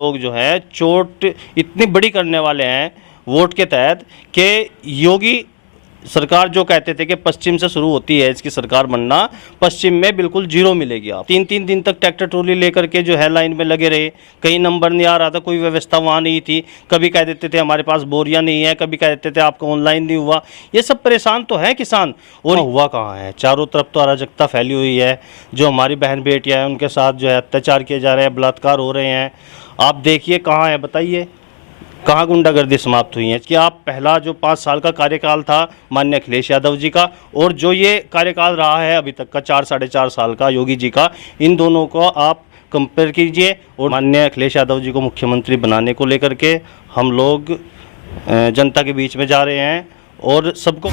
लोग जो है चोट इतनी बड़ी करने वाले हैं वोट के तहत कि योगी सरकार जो कहते थे कि पश्चिम से शुरू होती है इसकी सरकार बनना, पश्चिम में बिल्कुल जीरो मिलेगी। आप 3-3 दिन तक ट्रैक्टर ट्रॉली लेकर के जो है लाइन में लगे रहे, कहीं नंबर नहीं आ रहा था, कोई व्यवस्था वहाँ नहीं थी। कभी कह देते थे हमारे पास बोरियां नहीं है, कभी कह देते थे आपका ऑनलाइन नहीं हुआ। ये सब परेशान तो है किसान, और हुआ कहाँ है? चारों तरफ तो अराजकता फैली हुई है। जो हमारी बहन बेटियाँ हैं उनके साथ जो है अत्याचार किए जा रहे हैं, बलात्कार हो रहे हैं। आप देखिए कहाँ है, बताइए कहाँ गुंडागर्दी समाप्त हुई है? कि आप पहला जो 5 साल का कार्यकाल था माननीय अखिलेश यादव जी का, और जो ये कार्यकाल रहा है अभी तक का 4-4.5 साल का योगी जी का, इन दोनों को आप कंपेयर कीजिए। और माननीय अखिलेश यादव जी को मुख्यमंत्री बनाने को लेकर के हम लोग जनता के बीच में जा रहे हैं और सबको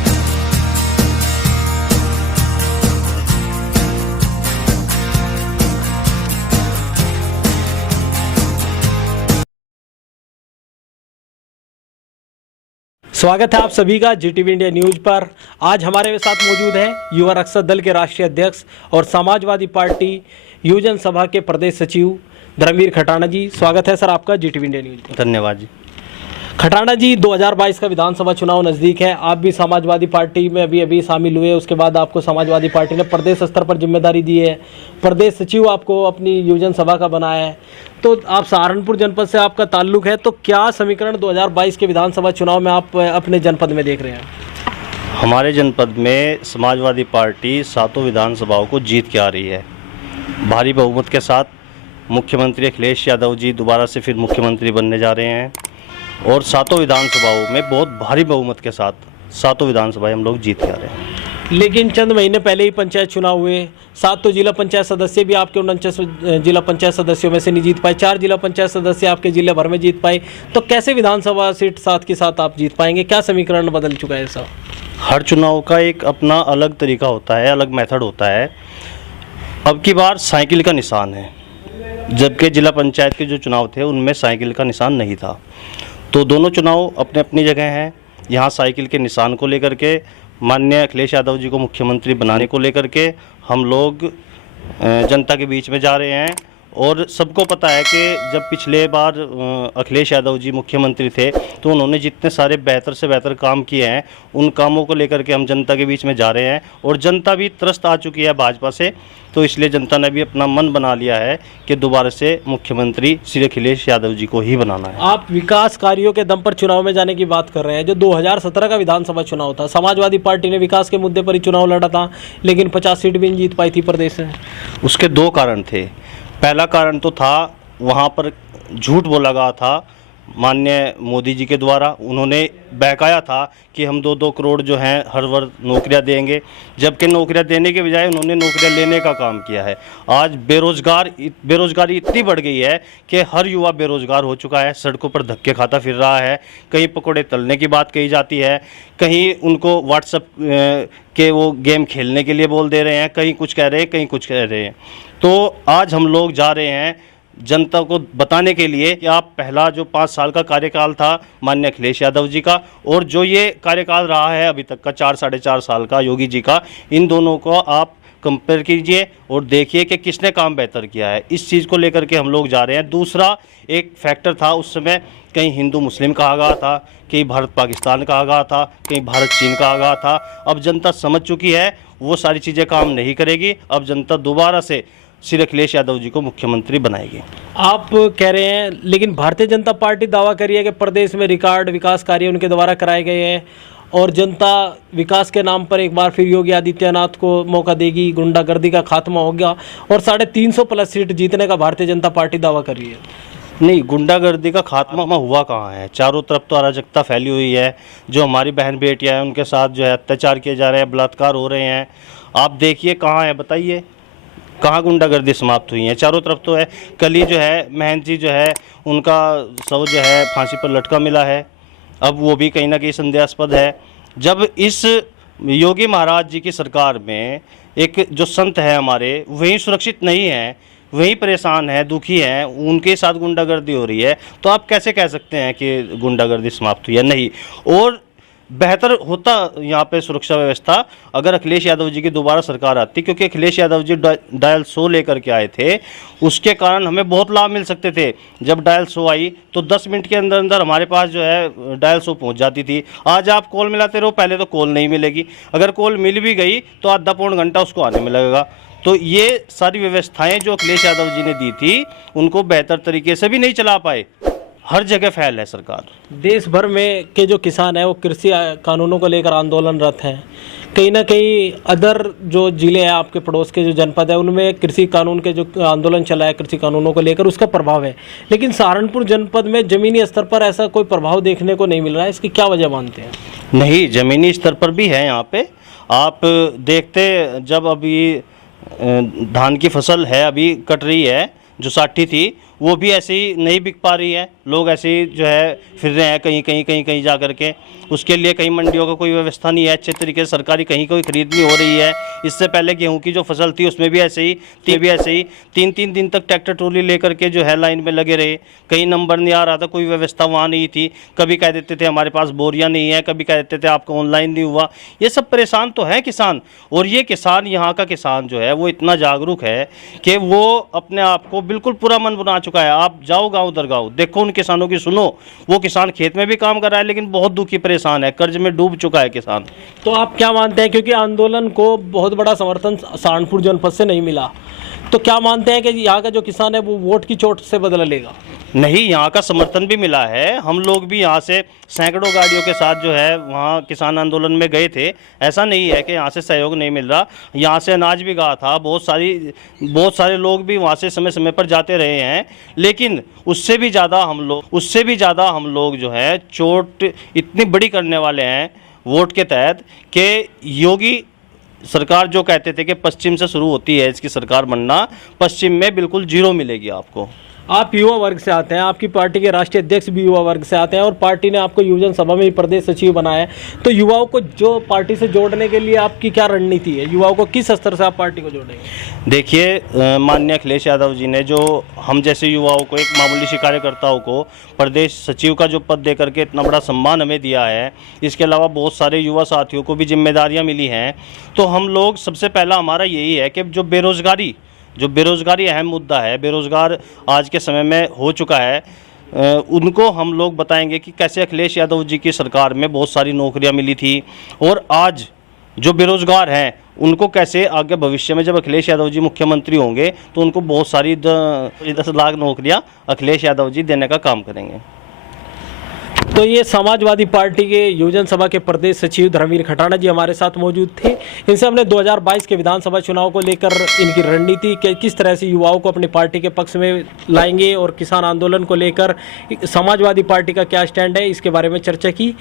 स्वागत है आप सभी का जीटीवी इंडिया न्यूज पर। आज हमारे साथ मौजूद हैं युवा रक्षक दल के राष्ट्रीय अध्यक्ष और समाजवादी पार्टी युवजन सभा के प्रदेश सचिव धर्मवीर खटाना जी। स्वागत है सर आपका जीटीवी इंडिया न्यूज पर। धन्यवाद जी। खटाना जी, 2022 का विधानसभा चुनाव नज़दीक है। आप भी समाजवादी पार्टी में अभी शामिल हुए, उसके बाद आपको समाजवादी पार्टी ने प्रदेश स्तर पर जिम्मेदारी दी है, प्रदेश सचिव आपको अपनी युवजन सभा का बनाया है। तो आप सहारनपुर जनपद से आपका ताल्लुक है, तो क्या समीकरण 2022 के विधानसभा चुनाव में आप अपने जनपद में देख रहे हैं? हमारे जनपद में समाजवादी पार्टी 7 विधानसभाओं को जीत के आ रही है भारी बहुमत के साथ। मुख्यमंत्री अखिलेश यादव जी दोबारा से फिर मुख्यमंत्री बनने जा रहे हैं और 7 विधानसभाओं में बहुत भारी बहुमत के साथ 7 विधानसभाएं हम लोग जीत के आ रहे हैं। लेकिन चंद महीने पहले ही पंचायत चुनाव हुए, 7 तो जिला पंचायत सदस्य भी आपके 49 जिला पंचायत सदस्यों में से नहीं जीत पाए, 4 जिला पंचायत सदस्य आपके जिले भर में जीत पाए। तो कैसे विधानसभा सीट 7 के साथ आप जीत पाएंगे? क्या समीकरण बदल चुका है सब? हर चुनाव का एक अपना अलग तरीका होता है, अलग मेथड होता है। अब की बार साइकिल का निशान है, जबकि जिला पंचायत के जो चुनाव थे उनमें साइकिल का निशान नहीं था। तो दोनों चुनाव अपने अपनी जगह हैं। यहाँ साइकिल के निशान को लेकर के माननीय अखिलेश यादव जी को मुख्यमंत्री बनाने को लेकर के हम लोग जनता के बीच में जा रहे हैं। और सबको पता है कि जब पिछले बार अखिलेश यादव जी मुख्यमंत्री थे तो उन्होंने जितने सारे बेहतर से बेहतर काम किए हैं, उन कामों को लेकर के हम जनता के बीच में जा रहे हैं। और जनता भी त्रस्त आ चुकी है भाजपा से, तो इसलिए जनता ने भी अपना मन बना लिया है कि दोबारा से मुख्यमंत्री श्री अखिलेश यादव जी को ही बनाना है। आप विकास कार्यों के दम पर चुनाव में जाने की बात कर रहे हैं। जो 2017 का विधानसभा चुनाव था, समाजवादी पार्टी ने विकास के मुद्दे पर ही चुनाव लड़ा था, लेकिन 50 सीट भी नहीं जीत पाई थी प्रदेश में। उसके 2 कारण थे। पहला कारण तो था वहाँ पर झूठ बोला गया था माननीय मोदी जी के द्वारा। उन्होंने बहकाया था कि हम 2-2 करोड़ जो हैं हर वर्ष नौकरियां देंगे, जबकि नौकरियां देने के बजाय उन्होंने नौकरियां लेने का काम किया है। आज बेरोजगारी इतनी बढ़ गई है कि हर युवा बेरोजगार हो चुका है, सड़कों पर धक्के खाता फिर रहा है। कहीं पकौड़े तलने की बात कही जाती है, कहीं उनको व्हाट्सएप के वो गेम खेलने के लिए बोल दे रहे हैं, कहीं कुछ कह रहे हैं, कहीं कुछ कह रहे हैं। तो आज हम लोग जा रहे हैं जनता को बताने के लिए कि आप पहला जो 5 साल का कार्यकाल था माननीय अखिलेश यादव जी का, और जो ये कार्यकाल रहा है अभी तक का 4-4.5 साल का योगी जी का, इन दोनों को आप कंपेयर कीजिए और देखिए कि किसने काम बेहतर किया है। इस चीज़ को लेकर के हम लोग जा रहे हैं। दूसरा एक फैक्टर था, उस समय कहीं हिंदू मुस्लिम कहा गया था, कहीं भारत पाकिस्तान कहा गया था, कहीं भारत चीन कहा गया था। अब जनता समझ चुकी है वो सारी चीज़ें काम नहीं करेगी। अब जनता दोबारा से श्री अखिलेश यादव जी को मुख्यमंत्री बनाएगी। आप कह रहे हैं, लेकिन भारतीय जनता पार्टी दावा कर रही है कि प्रदेश में रिकॉर्ड विकास कार्य उनके द्वारा कराए गए हैं और जनता विकास के नाम पर एक बार फिर योगी आदित्यनाथ को मौका देगी, गुंडागर्दी का खात्मा होगा और 350 प्लस सीट जीतने का भारतीय जनता पार्टी दावा कर रही है। नहीं, गुंडागर्दी का खात्मा हुआ कहाँ है? चारों तरफ तो अराजकता फैली हुई है। जो हमारी बहन बेटियाँ हैं उनके साथ जो है अत्याचार किए जा रहे हैं, बलात्कार हो रहे हैं। आप देखिए कहाँ है, बताइए कहाँ गुंडागर्दी समाप्त हुई है? चारों तरफ तो है। कल ही जो है महंत जी जो है उनका शव जो है फांसी पर लटका मिला है। अब वो भी कहीं ना कहीं संदेहास्पद है। जब इस योगी महाराज जी की सरकार में एक जो संत है हमारे, वही सुरक्षित नहीं है, वही परेशान है, दुखी है, उनके साथ गुंडागर्दी हो रही है, तो आप कैसे कह सकते हैं कि गुंडागर्दी समाप्त हुई है? नहीं। और बेहतर होता यहाँ पे सुरक्षा व्यवस्था अगर अखिलेश यादव जी की दोबारा सरकार आती, क्योंकि अखिलेश यादव जी डायल 100 लेकर के आए थे, उसके कारण हमें बहुत लाभ मिल सकते थे। जब डायल 100 आई तो 10 मिनट के अंदर अंदर हमारे पास जो है डायल 100 पहुँच जाती थी। आज आप कॉल मिलाते रहो, पहले तो कॉल नहीं मिलेगी, अगर कॉल मिल भी गई तो आधा पौन घंटा उसको आने में लगेगा। तो ये सारी व्यवस्थाएं जो अखिलेश यादव जी ने दी थी उनको बेहतर तरीके से भी नहीं चला पाए। हर जगह फैल है सरकार। देश भर में के जो किसान हैं वो कृषि कानूनों को लेकर आंदोलनरत हैं। कहीं ना कहीं अदर जो जिले हैं, आपके पड़ोस के जो जनपद है, उनमें कृषि कानून के जो आंदोलन चला है कृषि कानूनों को लेकर, उसका प्रभाव है। लेकिन सहारनपुर जनपद में ज़मीनी स्तर पर ऐसा कोई प्रभाव देखने को नहीं मिल रहा है। इसकी क्या वजह मानते हैं? नहीं, ज़मीनी स्तर पर भी है। यहाँ पे आप देखते, जब अभी धान की फसल है अभी कट रही है, जो साठी थी वो भी ऐसे ही नहीं बिक पा रही है। लोग ऐसे ही जो है फिर रहे हैं कहीं जा कर के। उसके लिए कहीं मंडियों का कोई व्यवस्था नहीं है अच्छे तरीके से, सरकारी कहीं कोई खरीद नहीं हो रही है। इससे पहले गेहूं की जो फसल थी उसमें भी ऐसे ही 3 दिन तक ट्रैक्टर ट्रॉली लेकर के जो है लाइन में लगे रहे। कहीं नंबर नहीं आ रहा था, कोई व्यवस्था वहाँ नहीं थी। कभी कह देते थे हमारे पास बोरियां नहीं है, कभी कह देते थे आपका ऑनलाइन नहीं हुआ। ये सब परेशान तो है किसान। और ये किसान, यहाँ का किसान जो है वो इतना जागरूक है कि वो अपने आप को बिल्कुल पूरा मन बना चुका है। आप जाओ गाँव दर गाँव, देखो उन किसानों की सुनो। वो किसान खेत में भी काम कर रहा है लेकिन बहुत दुखी परेशान है, कर्ज में डूब चुका है किसान। तो आप क्या मानते हैं, क्योंकि आंदोलन को बहुत बड़ा समर्थन सहारनपुर जनपद से नहीं मिला, तो क्या मानते हैं कि यहाँ का जो किसान है वो वोट की चोट से बदला लेगा? नहीं, यहाँ का समर्थन भी मिला है। हम लोग भी यहाँ से सैकड़ों गाड़ियों के साथ जो है वहाँ किसान आंदोलन में गए थे। ऐसा नहीं है कि यहाँ से सहयोग नहीं मिल रहा। यहाँ से अनाज भी गया था, बहुत सारे लोग भी वहाँ से समय समय पर जाते रहे हैं। लेकिन उससे भी ज़्यादा हम लोग जो है चोट इतनी बड़ी करने वाले हैं वोट के तहत कि योगी सरकार जो कहते थे कि पश्चिम से शुरू होती है इसकी सरकार बनना, पश्चिम में बिल्कुल जीरो मिलेगी आपको। आप युवा वर्ग से आते हैं, आपकी पार्टी के राष्ट्रीय अध्यक्ष भी युवा वर्ग से आते हैं और पार्टी ने आपको युवजन सभा में भी प्रदेश सचिव बनाया है। तो युवाओं को जो पार्टी से जोड़ने के लिए आपकी क्या रणनीति है? युवाओं को किस स्तर से आप पार्टी को जोड़ेंगे? देखिए, माननीय अखिलेश यादव जी ने जो हम जैसे युवाओं को, एक मामूली सी कार्यकर्ताओं को प्रदेश सचिव का जो पद दे करके इतना बड़ा सम्मान हमें दिया है, इसके अलावा बहुत सारे युवा साथियों को भी जिम्मेदारियाँ मिली हैं। तो हम लोग, सबसे पहला हमारा यही है कि जो बेरोज़गारी अहम मुद्दा है, बेरोज़गार आज के समय में हो चुका है, उनको हम लोग बताएंगे कि कैसे अखिलेश यादव जी की सरकार में बहुत सारी नौकरियां मिली थी और आज जो बेरोज़गार हैं उनको कैसे आगे भविष्य में जब अखिलेश यादव जी मुख्यमंत्री होंगे तो उनको बहुत सारी 10 लाख नौकरियां अखिलेश यादव जी देने का काम करेंगे। तो ये समाजवादी पार्टी के युवजन सभा के प्रदेश सचिव धर्मवीर खटाना जी हमारे साथ मौजूद थे। इनसे हमने 2022 के विधानसभा चुनाव को लेकर इनकी रणनीति के किस तरह से युवाओं को अपनी पार्टी के पक्ष में लाएंगे और किसान आंदोलन को लेकर समाजवादी पार्टी का क्या स्टैंड है, इसके बारे में चर्चा की।